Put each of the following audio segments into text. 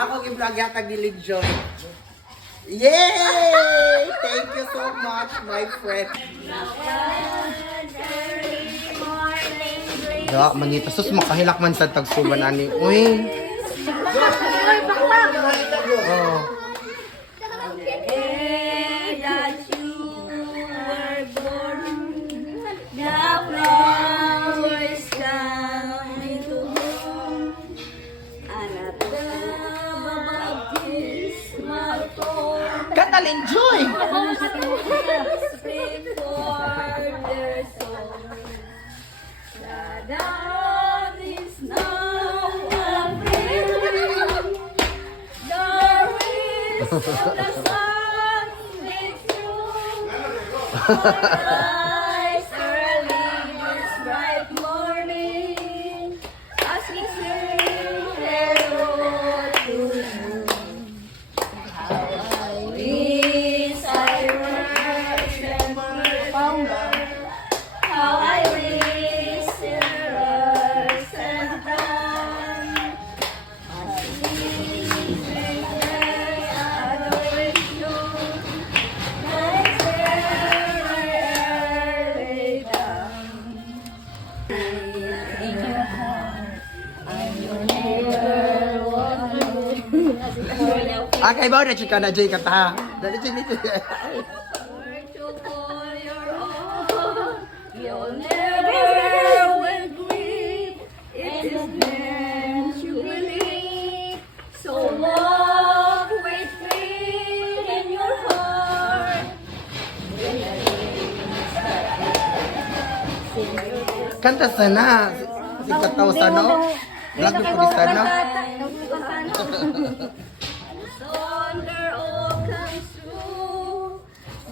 Ako gi-vlog yata gilig Joy. Yay! Thank you so much, my friend. Ya, manita sus makahilak man sa tagsuban ani. Uy. Oh. Katalin Joy! Kay ba na chika na Jay kata. Dali dito. You'll never will grieve. It is meant to believe. So walk with faith in your heart. Kanta sana. Sikat tao sana. Vlog mo po sana. Thunder all comes true.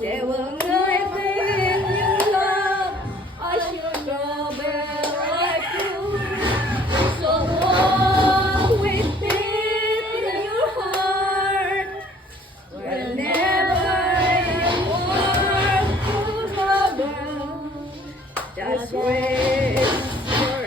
There will never in your love. I should never like you. So walk with faith in your heart. We'll never walk together. Just wait for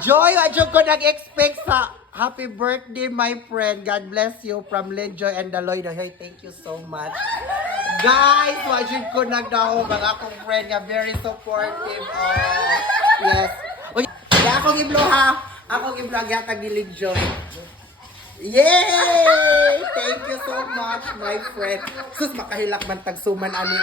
Joy, adyo ko nag-expect sa happy birthday, my friend. God bless you from Lenjoy and Daloy. Hey, thank you so much. Guys, adyo ko nagdaho mga akong friend nga very supportive. Oh, yes. Uy, akong i-vlog ha. Akong i-vlog yata gilig Joy. Yay! Thank you so much, my friend. Sus, makahilak man tagsuman ani.